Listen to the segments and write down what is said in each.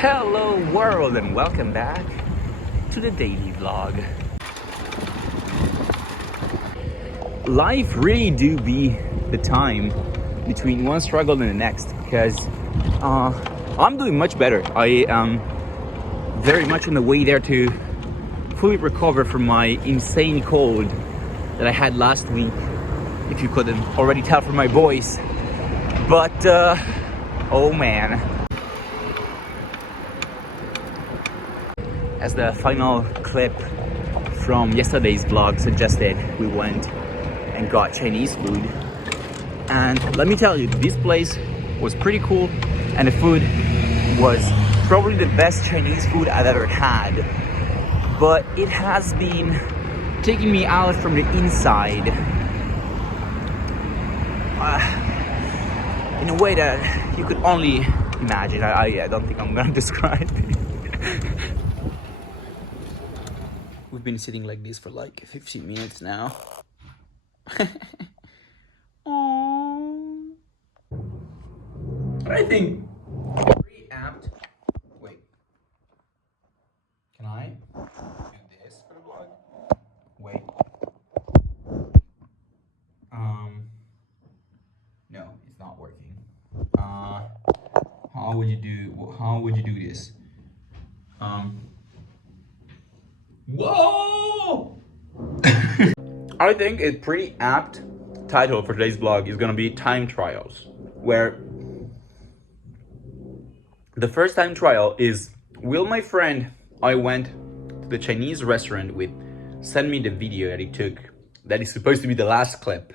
Hello world and welcome back to the daily vlog. Life really do be the time between one struggle and the next, because I'm doing much better. I am very much on the way there to fully recover from my insane cold that I had last week, if you couldn't already tell from my voice. But oh man. As the final clip from yesterday's vlog suggested, we went and got Chinese food. And let me tell you, this place was pretty cool, and the food was probably the best Chinese food I've ever had. But it has been taking me out from the inside in a way that you could only imagine. I don't think I'm gonna describe it. We've been sitting like this for like 15 minutes now. Aww. I think pretty apt. Wait. Can I do this for the vlog? Wait. No, it's not working. How would you do this? Whoa! I think a pretty apt title for today's vlog is gonna be time trials, where the first time trial is, will my friend I went to the Chinese restaurant with send me the video that he took, that is supposed to be the last clip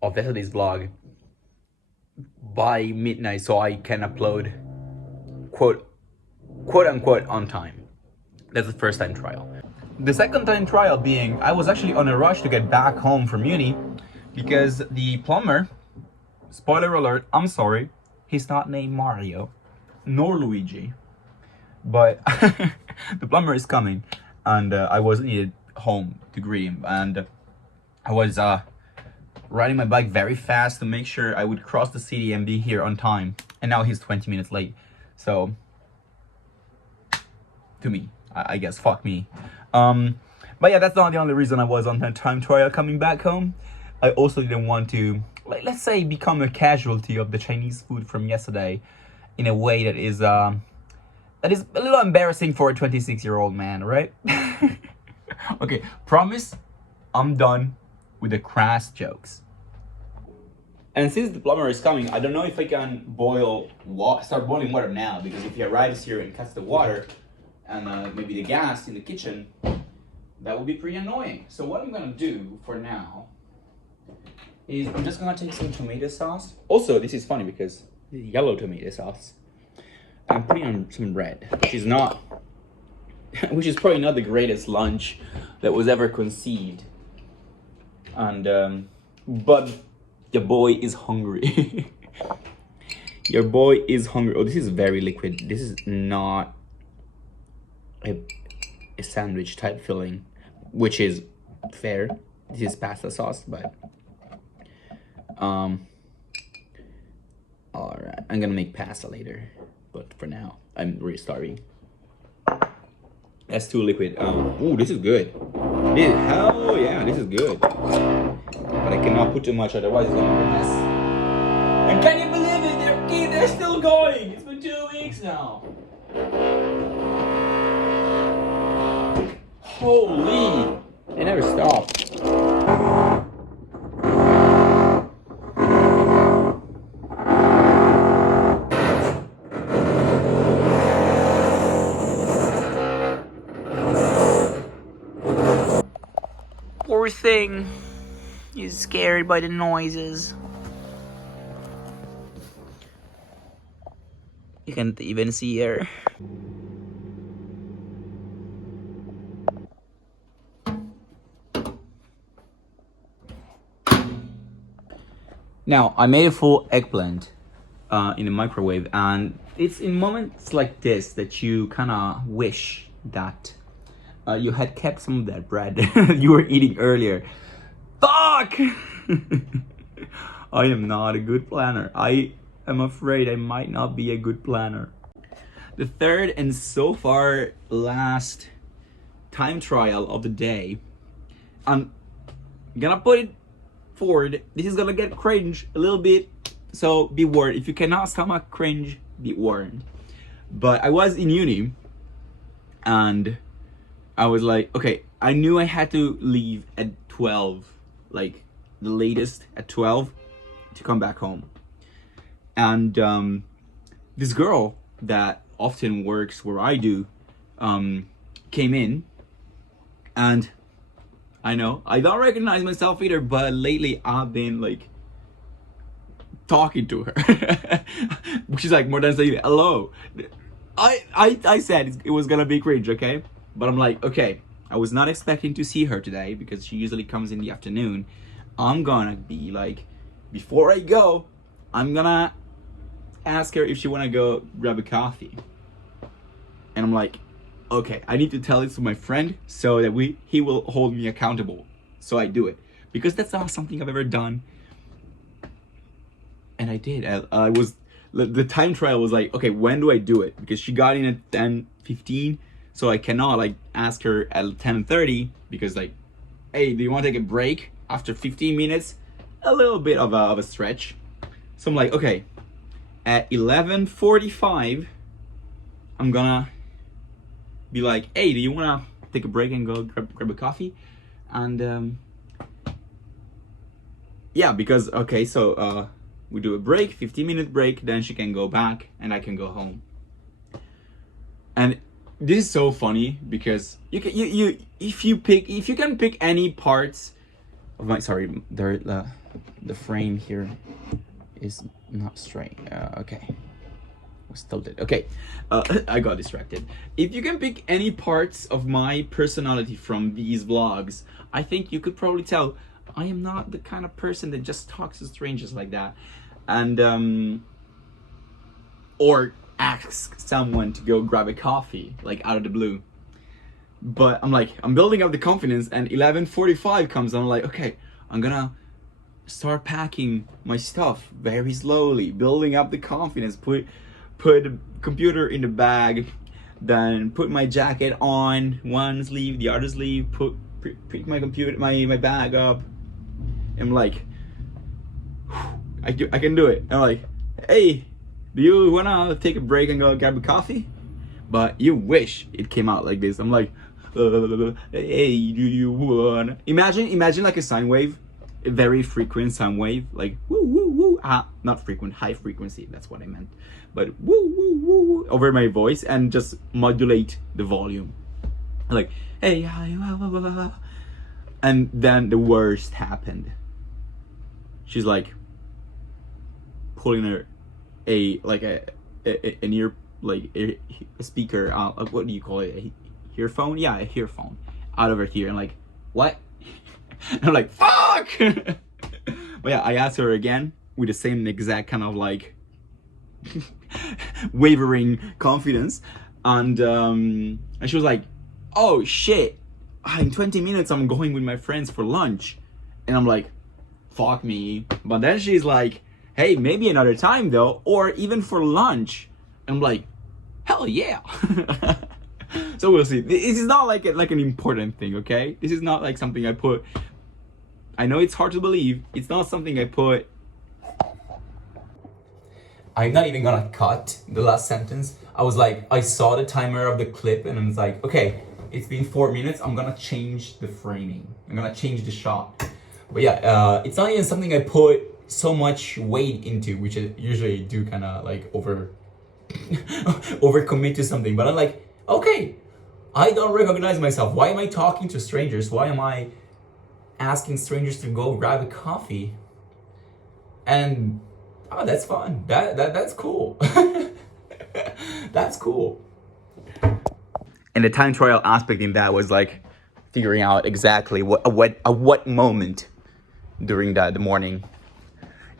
of yesterday's vlog, by midnight so I can upload quote unquote on time. That's the first time trial. The second time trial being, I was actually on a rush to get back home from uni because the plumber, spoiler alert, I'm sorry, he's not named Mario nor Luigi, but the plumber is coming, and I was needed home to greet him, and I was riding my bike very fast to make sure I would cross the city and be here on time, and now he's 20 minutes late. So to me, I guess, fuck me. But yeah, that's not the only reason I was on that time trial coming back home. I also didn't want to, let's say, become a casualty of the Chinese food from yesterday in a way that is a little embarrassing for a 26-year-old man, right? Okay, promise I'm done with the crass jokes. And since the plumber is coming, I don't know if I can start boiling water now, because if he arrives here and cuts the water and maybe the gas in the kitchen, that would be pretty annoying. So what I'm gonna do for now is I'm just gonna take some tomato sauce. Also, this is funny because this is yellow tomato sauce. I'm putting on some red, which is probably not the greatest lunch that was ever conceived. And but your boy is hungry. Your boy is hungry. Oh, this is very liquid. This is not a sandwich type filling, which is fair. This is pasta sauce, but all right, I'm gonna make pasta later, but for now I'm really starving. That's too liquid. Ooh, this is good. Hell yeah, this is good, but I cannot put too much, otherwise it's gonna be a mess. And can you believe it, they're still going. It's been 2 weeks now. Holy, they never stop. Poor thing, he's scared by the noises. You can't even see her. Now, I made a full eggplant in the microwave, and it's in moments like this that you kind of wish that you had kept some of that bread you were eating earlier. Fuck! I am not a good planner. I am afraid I might not be a good planner. the third and so far last time trial of the day. I'm gonna put it forward. This is gonna get cringe a little bit, so be warned. If you cannot stomach cringe, be warned. But I was in uni and I was like, okay, I knew I had to leave at 12, like the latest at 12 to come back home. And this girl that often works where I do came in, and I know I don't recognize myself either, but lately I've been like talking to her. She's like more than saying hello. I said it was gonna be cringe, okay? But I'm like, okay, I was not expecting to see her today because she usually comes in the afternoon. I'm gonna be like, before I go, I'm gonna ask her if she wanna go grab a coffee. And I'm like, okay, I need to tell this to my friend so that he will hold me accountable. So I do it because that's not something I've ever done. And I did. I was, the time trial was like, okay, when do I do it? Because she got in at 10:15, so I cannot like ask her at 10:30 because like, hey, do you want to take a break after 15 minutes? A little bit of a stretch. So I'm like, okay, at 11:45, I'm gonna be like, hey, do you want to take a break and go grab a coffee? And yeah, because okay, so we do a break, 15-minute break, then she can go back and I can go home. And this is so funny because if you can pick any parts of my, sorry, the frame here is not straight. Okay, was tilted. Okay, I got distracted. If you can pick any parts of my personality from these vlogs, I think you could probably tell I am not the kind of person that just talks to strangers like that, and or asks someone to go grab a coffee like out of the blue. But I'm like, I'm building up the confidence, and 11:45 comes, and I'm like, okay, I'm gonna start packing my stuff very slowly, building up the confidence, put the computer in the bag, then put my jacket on one sleeve, the other sleeve, pick my computer, my bag up. I'm like, I can do it. I'm like, hey, do you wanna take a break and go grab a coffee? But you wish it came out like this. I'm like, hey, do you wanna? Imagine like a sine wave, a very frequent sine wave, like woo woo woo. Not frequent, high frequency. That's what I meant. But woo woo woo over my voice and just modulate the volume. Like, hey, and then the worst happened. She's like pulling her an ear, like a speaker, what do you call it, a earphone? Yeah, a earphone out of her ear, and like, what? And I'm like, fuck. But yeah, I asked her again with the same exact kind of like wavering confidence, and she was like, oh shit, in 20 minutes I'm going with my friends for lunch. And I'm like, fuck me. But then she's like, hey, maybe another time though, or even for lunch. And I'm like, hell yeah. So we'll see. This is not like an important thing, okay? This is not like something I put, I know it's hard to believe, it's not something I put. I'm not even gonna cut the last sentence. I was like, I saw the timer of the clip and I was like, okay, it's been 4 minutes, I'm gonna change the framing. I'm gonna change the shot. But yeah, it's not even something I put so much weight into, which I usually do kind of like overcommit to something. But I'm like, okay, I don't recognize myself. Why am I talking to strangers? Why am I asking strangers to go grab a coffee? And oh, that's fun. That's cool. That's cool. And the time trial aspect in that was like figuring out exactly what moment during the morning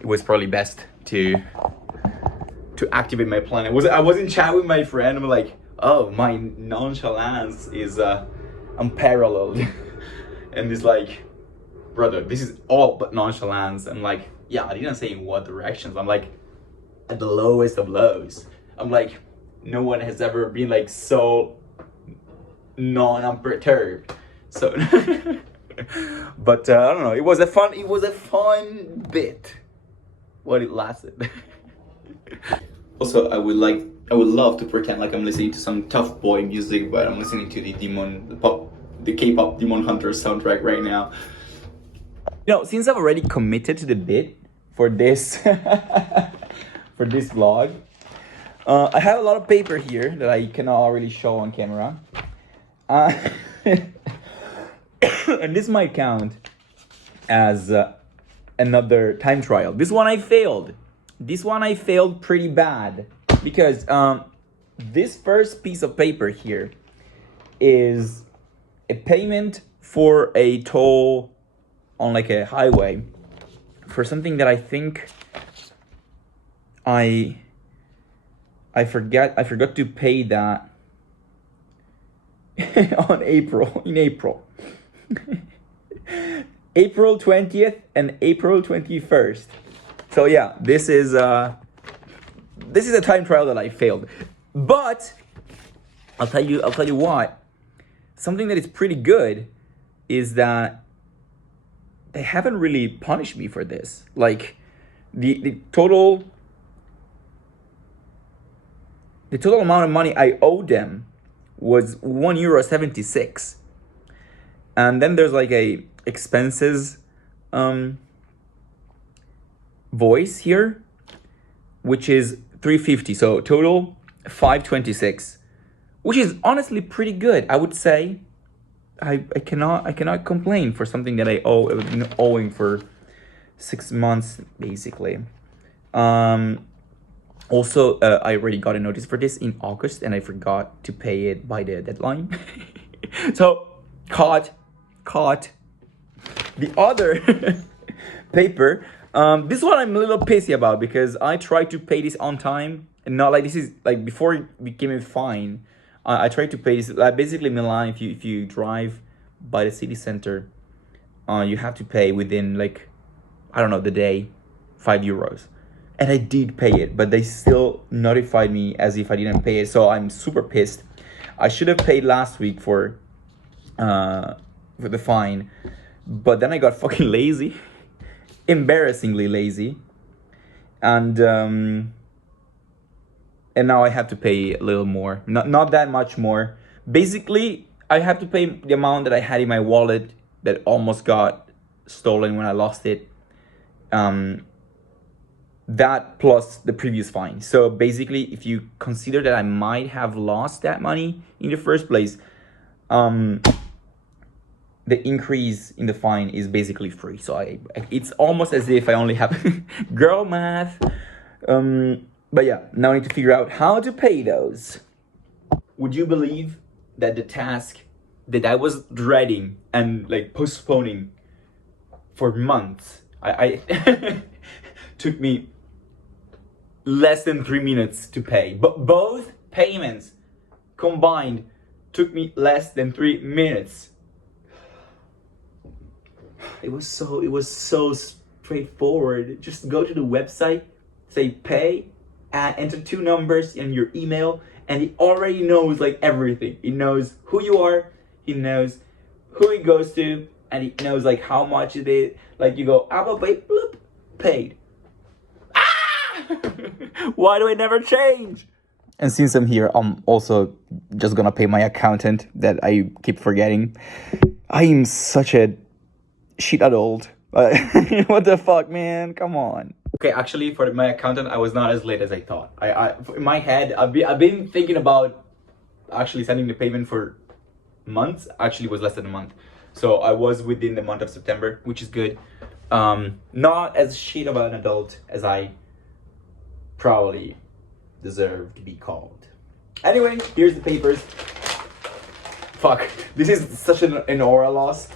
it was probably best to activate my plan. I was in chat with my friend. I'm like, oh, my nonchalance is unparalleled. And it's like, brother, this is all but nonchalance. I'm like, yeah, I didn't say in what directions. I'm like, at the lowest of lows. I'm like, no one has ever been like so non-unperturbed. So, but I don't know. It was a fun bit. What it lasted. Also, I would love to pretend like I'm listening to some tough boy music, but I'm listening to the K-pop Demon Hunter soundtrack right now. You know, since I've already committed to the bit for this for this vlog, I have a lot of paper here that I cannot really show on camera. And this might count as another time trial. This one I failed. This one I failed pretty bad because this first piece of paper here is a payment for a toll on like a highway for something that I think I forgot to pay that in April. April 20th and April 21st. So yeah, this is a time trial that I failed. But I'll tell you what. Something that is pretty good is that they haven't really punished me for this. Like the total amount of money I owed them was €1.76. And then there's like a expenses voice here, which is $3.50. So total $5.26, which is honestly pretty good. I would say I cannot complain for something that I've been owing for 6 months basically. Also, I already got a notice for this in August and I forgot to pay it by the deadline. So caught. The other paper, this one I'm a little pissy about because I tried to pay this on time and not like this is like before it became a fine. I tried to pay this. Basically, Milan, if you drive by the city center, you have to pay within like, I don't know, the day, €5. And I did pay it, but they still notified me as if I didn't pay it. So I'm super pissed. I should have paid last week for the fine, but then I got fucking lazy, embarrassingly lazy, and now I have to pay a little more, not that much more. Basically, I have to pay the amount that I had in my wallet that almost got stolen when I lost it. That plus the previous fine. So basically, if you consider that I might have lost that money in the first place, the increase in the fine is basically free. So it's almost as if I only have girl math. But yeah, now I need to figure out how to pay those. Would you believe that the task that I was dreading and like postponing for months, I took me less than 3 minutes to pay. But both payments combined took me less than 3 minutes. It was so straightforward. Just go to the website, say pay, and enter 2 numbers in your email, and it already knows like everything. It knows who you are, it knows who it goes to, and it knows like how much it is. Like you go, Apple Pay, bloop, paid. Why do I never change? And since I'm here, I'm also just gonna pay my accountant that I keep forgetting. I am such a shit adult. What the fuck, man? Come on. Okay, actually, for my accountant, I was not as late as I thought. In my head, I've been thinking about actually sending the payment for months. Actually, it was less than a month. So I was within the month of September, which is good. Not as shit of an adult as I probably deserve to be called. Anyway, here's the papers. Fuck, this is such an aura loss.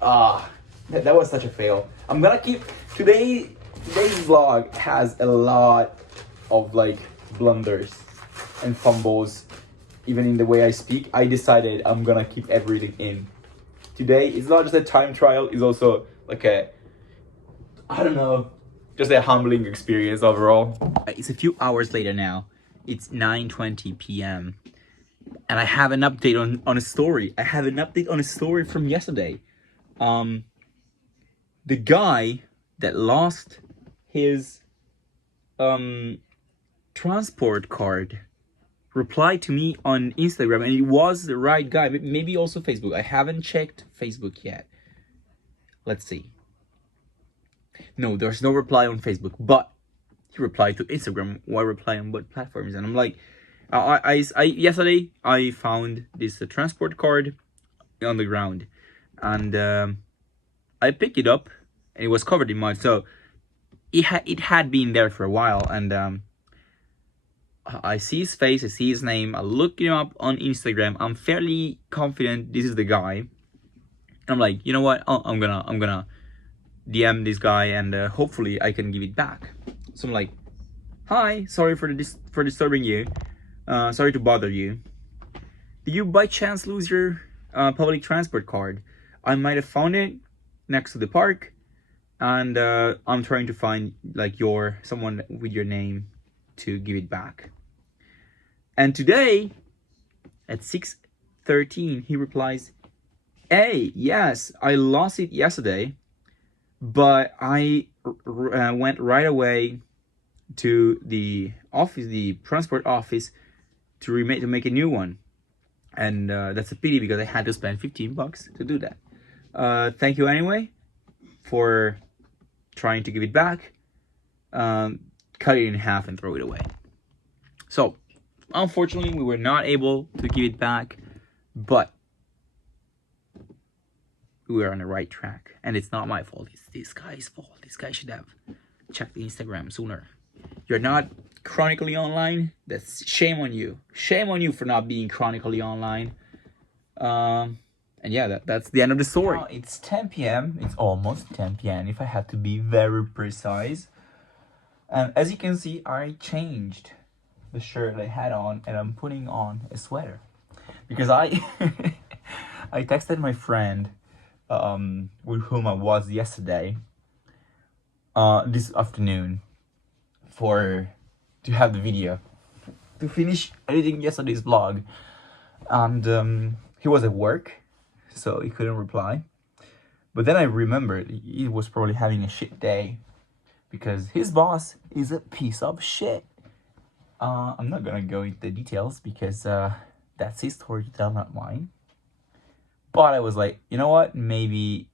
That was such a fail. I'm gonna keep today's vlog has a lot of like blunders and fumbles, even in the way I speak. I decided I'm gonna keep everything in. Today it's not just a time trial, it's also like I don't know, just a humbling experience overall. It's a few hours later now, it's 9:20 p.m. and I have an update on a story. I have an update on a story from yesterday. The guy that lost his transport card replied to me on Instagram, and it was the right guy. Maybe also Facebook. I haven't checked Facebook yet. Let's see. No, there's no reply on Facebook, but he replied to Instagram while replying on both platforms. And I'm like, yesterday I found this transport card on the ground, and I picked it up, and it was covered in mud. So it had been there for a while, and I see his face, I see his name, I look him up on Instagram. I'm fairly confident this is the guy. And I'm like, you know what? I'm gonna DM this guy, and hopefully I can give it back. So I'm like, hi, sorry for disturbing you. Sorry to bother you. Did you by chance lose your public transport card? I might have found it next to the park, and I'm trying to find like someone with your name to give it back. And today at 6:13 he replies, hey, yes, I lost it yesterday, but I went right away to the office, the transport office, to make a new one. And that's a pity because I had to spend $15 to do that. Thank you anyway for trying to give it back. Cut it in half and throw it away. So unfortunately we were not able to give it back, but we were on the right track, and it's not my fault. It's this guy's fault. This guy should have checked the Instagram sooner. You're not chronically online. That's shame on you. Shame on you for not being chronically online. And yeah, that's the end of the story. Now it's 10 p.m. It's almost 10 p.m. if I have to be very precise. And as you can see, I changed the shirt I had on, and I'm putting on a sweater because I I texted my friend with whom I was yesterday this afternoon to have the video to finish editing yesterday's vlog, and he was at work, so he couldn't reply. But then I remembered he was probably having a shit day because his boss is a piece of shit. I'm not gonna go into the details because that's his story to tell, not mine. But I was like, you know what? Maybe,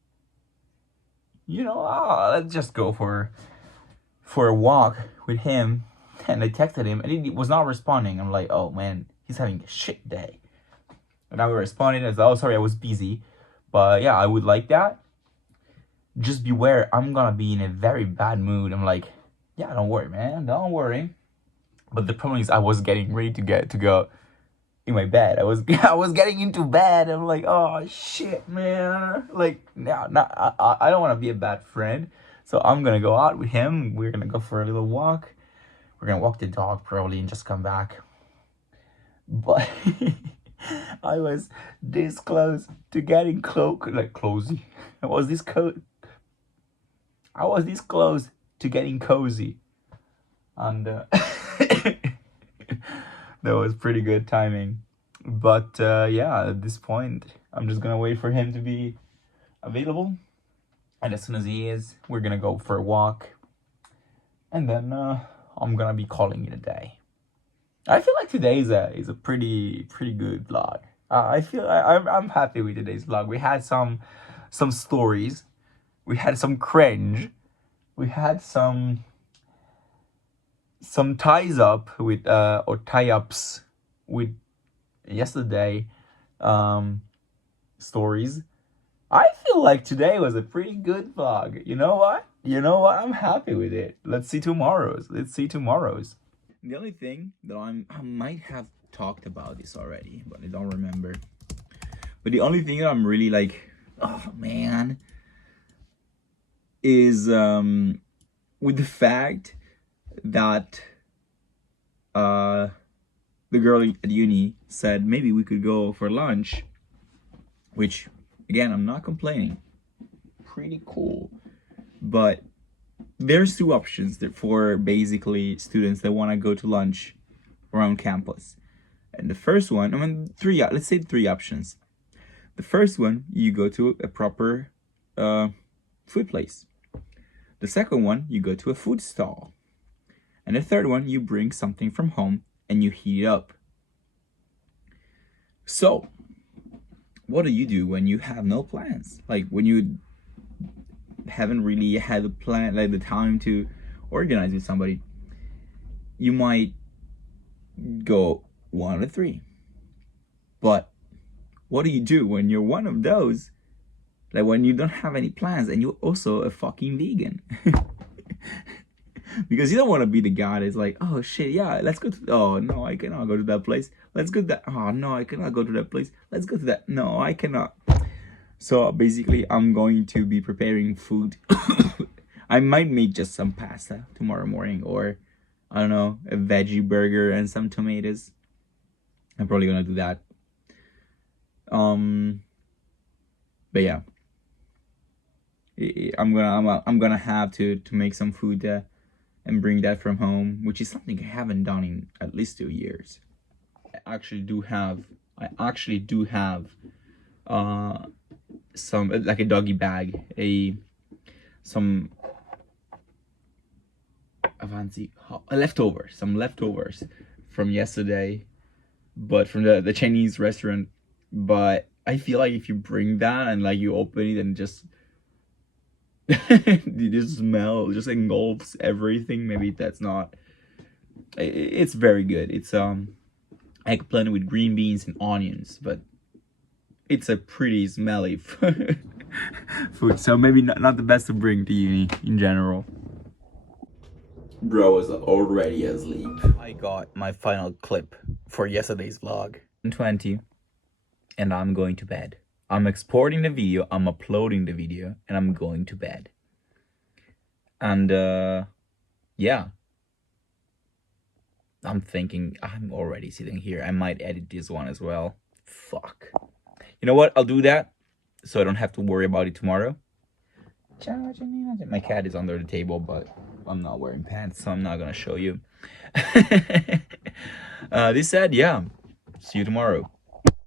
let's just go for a walk with him. And I texted him, and he was not responding. I'm like, oh man, he's having a shit day. And I responded as, oh sorry, I was busy. But yeah, I would like that. Just beware, I'm gonna be in a very bad mood. I'm like, yeah, don't worry, man, don't worry. But the problem is, I was getting ready to go in my bed. I was getting into bed. I'm like, oh shit, man. Like, I don't want to be a bad friend. So I'm gonna go out with him. We're gonna go for a little walk. We're gonna walk the dog probably and just come back. But I was this close to getting cozy. I was this close to getting cozy, and that was pretty good timing. But yeah, at this point I'm just gonna wait for him to be available, and as soon as he is, we're gonna go for a walk, and then I'm gonna be calling it a day. I feel like today is a pretty good vlog. I'm happy with today's vlog. We had some stories, we had some cringe, we had some tie-ups with yesterday stories. I feel like today was a pretty good vlog. You know what? I'm happy with it. Let's see tomorrow's. The only thing that I might have talked about this already, but I don't remember. But the only thing that I'm really like, oh man, is with the fact that the girl at uni said maybe we could go for lunch, which again, I'm not complaining, pretty cool. But there's two options for basically students that want to go to lunch around campus. And the first one, let's say three options. The first one, you go to a proper food place. The second one, you go to a food stall. And the third one, you bring something from home and you heat it up. So, what do you do when you have no plans? Like when you haven't really had a plan, like the time to organize with somebody. You might go one of the three. But what do you do when you're one of those? Like when you don't have any plans and you're also a fucking vegan. Because you don't want to be the guy that's like, oh shit, yeah, let's go to, oh no, I cannot go to that place. Let's go to that, oh no, I cannot go to that place. Let's go to that, no, I cannot. So basically, I'm going to be preparing food. I might make just some pasta tomorrow morning, or I don't know, a veggie burger and some tomatoes. I'm probably gonna do that. But yeah, I'm gonna have to make some food and bring that from home, which is something I haven't done in at least 2 years. I actually do have some, like a doggy bag, some leftovers from yesterday, but from the Chinese restaurant. But I feel like if you bring that and like you open it and just the smell just engulfs everything, maybe that's not, it's very good. It's eggplant with green beans and onions, but it's a pretty smelly food, so maybe not the best to bring to uni in general. Bro was already asleep. I got my final clip for yesterday's vlog. 20, and I'm going to bed. I'm exporting the video, I'm uploading the video, and I'm going to bed. And yeah, I'm thinking, I'm already sitting here, I might edit this one as well. Fuck. You know what, I'll do that so I don't have to worry about it tomorrow. My cat is under the table, but I'm not wearing pants, so I'm not gonna show you. This said, yeah, see you tomorrow.